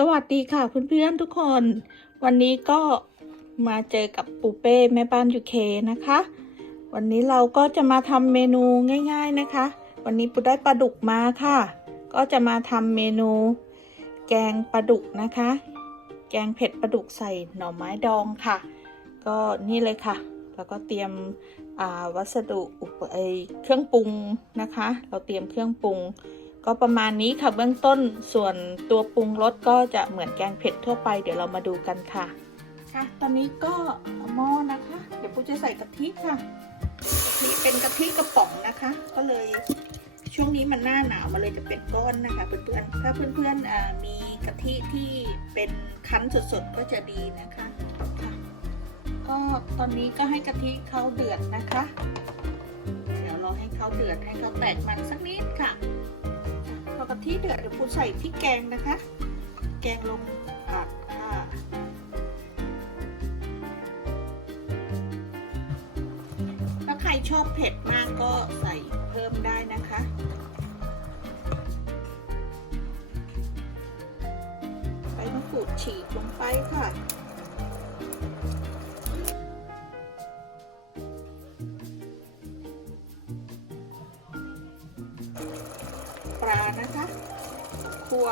สวัสดีค่ะเพื่อนๆทุกคน วันนี้ก็มาเจอกับปูเป้แม่บ้านยูเคนะคะ วันนี้เราก็จะมาทำเมนูง่าย ๆนะคะ วันนี้ปูได้ปลาดุกมาค่ะ ก็จะมาทำเมนู แกงปลาดุกนะคะ แกงเผ็ดปลาดุกใส่หน่อไม้ดองค่ะ ก็นี่เลยค่ะ แล้วก็เตรียมวัสดุอุปไอเครื่องปรุงนะคะ เราเตรียมเครื่องปรุง ก็ประมาณนี้ค่ะเบื้องต้นส่วนตัวปรุงรสก็จะเหมือนแกงเผ็ดทั่วไป เดี๋ยวเรามาดูกันค่ะค่ะ ตอนนี้ก็เอาหม้อนะคะ เดี๋ยวปูจะใส่กะทิค่ะ ทิเป็นกะทิกระป๋องนะคะ ก็เลยช่วงนี้มันหน้าหนาวมันเลยจะเป็นก้อนนะคะเพื่อนๆ ถ้าเพื่อนๆมีกะทิที่เป็นคั้นสดๆก็จะดีนะคะค่ะก็ตอนนี้ก็ให้กะทิเขาเดือดนะคะ เดี๋ยวเราให้เขาเดือดให้เขาแตกมันสักนิดค่ะพอกะทิเดือดเดี๋ยวปูใส่พริกแกงนะคะ แกงลง ชอบเผ็ดมากก็ใส่เพิ่มได้นะคะ ใบมะกรูดฉีกลงไปค่ะปลานะคะคั่ว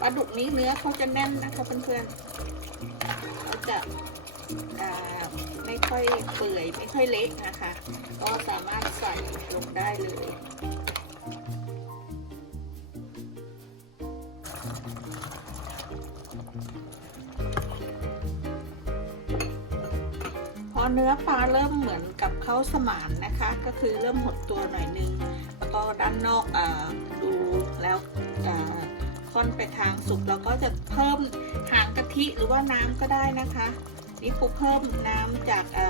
ปลาดุกนี้เนื้อเขาจะแน่นนะคะเพื่อนๆเขาจะ ไม่ค่อยเปื่อยไม่ค่อยเละนะคะ ก็สามารถใส่ลงได้เลยพอเนื้อปลาเริ่มเหมือนกับเขาสมานนะคะ ก็คือเริ่มหดตัวหน่อยนึง แล้วก็ด้านนอกอดูแล้วค่อนไปทางสุกเราก็จะเพิ่มหางกะทิหรือว่าน้ำก็ได้นะคะ นี่ปูเพิ่มน้ำจากอ่า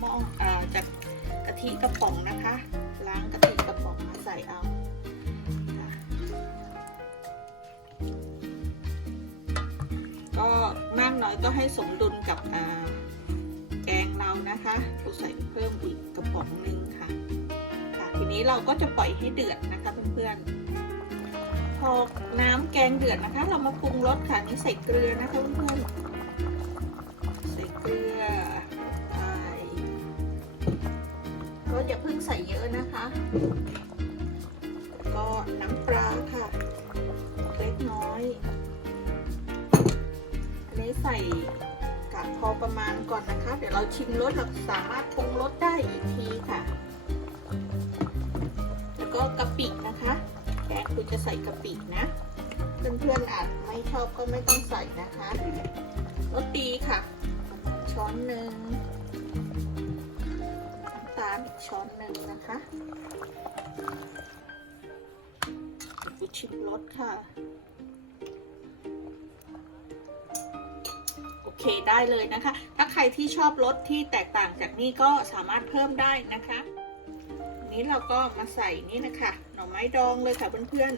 หม้ออ่าจากกะทิกระป๋องนะคะ ล้างกะทิกระป๋องมาใส่เอาค่ะก็มากน้อยก็ให้สมดุลกับอ่าแกงเรานะคะปูใส่เพิ่มอีกกระป๋องหนึงค่ะค่ะ ทีนี้เราก็จะปล่อยให้เดือดนะคะเพื่อนๆพอน้ำแกงเดือดนะคะ เรามาปรุงรสค่ะนี่ใส่เกลือนะคะเพื่อนๆ อย่าเพิ่งใส่เยอะนะคะ ก็น้ำปลาค่ะเล็กน้อยอันนี้ใส่กะพอประมาณก่อนนะคะ เดี๋ยวเราชิมรสเราสามารถปรุงรสได้อีกทีค่ะ แล้วก็กะปินะคะแกคุณจะใส่กะปินะเพื่อนๆอาจไม่ชอบก็ไม่ต้องใส่นะคะรสดีค่ะประมาณช้อนหนึ่งาลอีกช้อนหนึ่งนะคะกูชิมรสค่ะ โอเคได้เลยนะคะ ถ้าใครที่ชอบรสที่แตกต่างจากนี้ก็สามารถเพิ่มได้นะคะ นี้เราก็มาใส่นี่นะคะหน่อไม้ดองเลยค่ะเพื่อน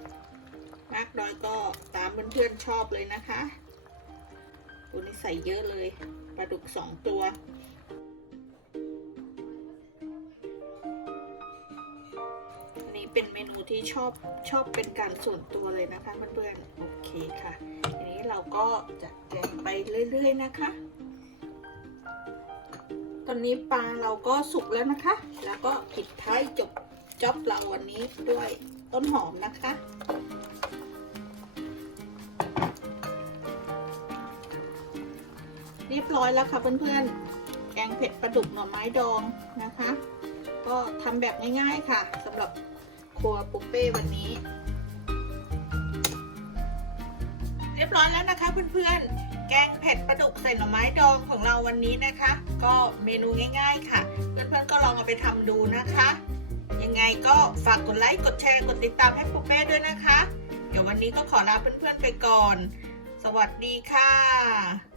ๆมากน้อยก็ตามเพื่อนๆชอบเลยนะคะตัวนี้ใส่เยอะเลยปลาดุกสองตัว เป็นเมนูที่ชอบชอบเป็นการส่วนตัวเลยนะคะเพื่อนๆโอเคค่ะทีนี้เราก็จะแกงไปเรื่อยๆนะคะ ตอนนี้ปลาเราก็สุกแล้วนะคะ แล้วก็ปิดท้ายจบจ็อบเราวันนี้ด้วยต้นหอมนะคะเรียบร้อยแล้วค่ะเพื่อนๆ แกงเผ็ดปลาดุกหน่อไม้ดองนะคะ ก็ทำแบบง่ายๆค่ะสำหรับ ครัวปุเป้วันนี้ เรียบร้อยแล้วนะคะเพื่อนๆ แกงเผ็ดปลาดุกใส่หน่อไม้ดองของเราวันนี้นะคะ ก็เมนูง่าย ๆ ค่ะ เพื่อนๆก็ลองเอาไปทำดูนะคะ ยังไงก็ฝากกดไลค์กดแชร์กดติดตามให้ปุเป้ด้วยนะคะ เดี๋ยววันนี้ก็ขอลาเพื่อนๆไปก่อน สวัสดีค่ะ